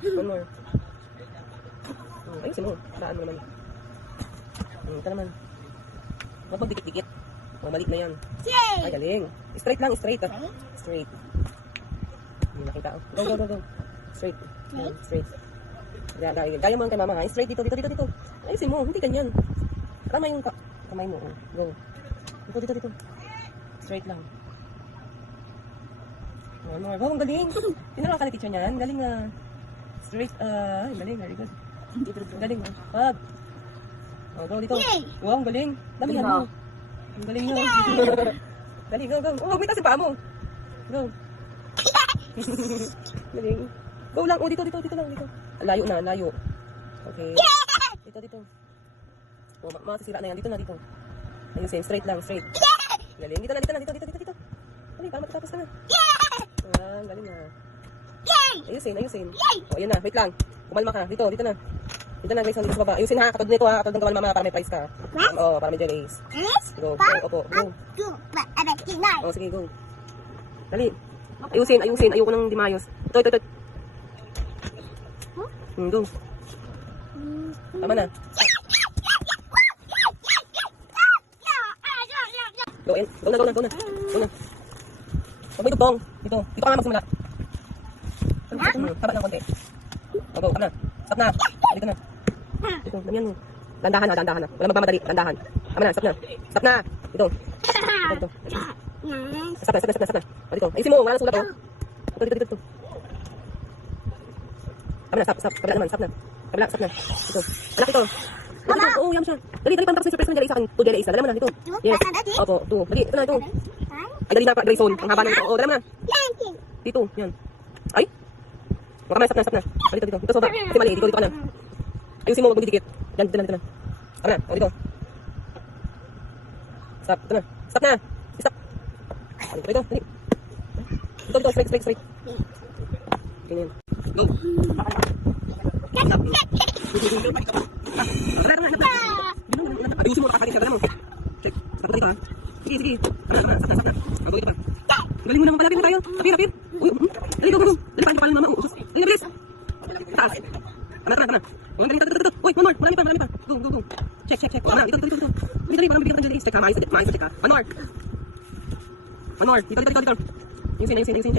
One more. Ayusin mo. Daan mo naman. Ito naman. Huwag magdikit-dikit. Malik na yan. Ay, galing. Straight lang, straight. Straight. Hindi nakita. Go, go, go, go. Straight. Straight. Gaya mo ang kay mama ha. Straight dito, dito, dito, dito. Ayusin mo, hindi ganyan. Tama yung kamay mo. Go. Dito, dito, dito. Straight lang. One more. Go, ang galing. Tinara ka na teacher niyan. Galing na. Straight. Ay, galing. Very good. Galing. Pag. Oh, go dito. Wow, ang galing. Dami yan mo. Ang galing nyo. Galing, go, go. Oh, may taas yung paa mo. Go. Galing. Go lang. Oh, dito, dito, dito lang. Dito. Layo na, layo. Okay. Dito, dito. Oh, masisira na yan. Dito na, dito. Ayusin. Straight lang, straight. Galing. Dito na, dito na, dito, dito, dito, dito. Galing, para matatapos na. Ayan, galing na. Ayusin, ayusin. Oh, ayun na. Wait lang. Kumalma ka. Dito, dito na. Dito na, Grayson, dito sa baba. Ayusin ha. Katod nito ha. Katod ng kamalma para may prize ka. Oo, para may jelly ace. Go. Go, opo. Go. Oh, sige, go. Dali. Ayusin, ayusin. Ayoko nang dimayos. Ito, ito, ito. Go. Tama na. Go in. Go na, go na, go na. Go na. Huwag may dugtong. Dito. Dito ka nga magsimula. Tapat ng konti. Oh, go. Tama na. Stop na. Dito na. Dito. Damihan mo. Dandahan na, dandahan na. Wala magmamadali. Dandahan. Tama na. Stop na. Stop na. Dito. Dito. Stop na, stop na, stop na, stop na. Oh, dito. Ayusin mo. Wala na sulat, oh. Dito, dito, dito, dito. Tama na. Stop, stop. Kabila naman. Stop na. Kabila, stop na. Dito. Anak, dito. Mama! Oo, yam siya. Dali, dali. Parang tapos yung surprise mo dali sa akin. Ito, dali isa. Dala mo na. Dito. Yes. Opo. Ito. Dali. Ito na, ito. Ay, dali na, Grayson. Ang haba na ito. Oo, dala mo na. Dito. Yan. Ay. Huwag ka na. Stop na, stop na. Dito, dito. Dito, soba. Kasi mali. Dito, dito ka na. Ayusin mo. Huwag didikit. Yan, dito na, dito na. Tama na. O, dito. Stop. Ito na. Stop na. Stop. Dito, dito. Dali. Dito, dito. Straight, straight, straight. Ganyan. Go. Stop. Ayusin mo, nakakating siya. Dala mo. Check. Stop dito ha. Sige, sige. Tama na, stop na, stop na. Go, dito pa. Galing mo naman. Palapit mo tayo. Rapir, rapir. Uy, dali, go, go, go. Dali pa, paano mama. Dali, bilis. Taas. Tama, tama, tama. Oh, dali, dito, dito. Uy, one more. Marami pa, marami pa. Go, go, go. Check, check, check. Tama, dito, dito, dito. Dali, dali, parang bibigyan ka ng jelly. Check ha, maayos na check ha. One more. One more. Dito, dito, dito, dito. Ayusin, ayusin, ayusin.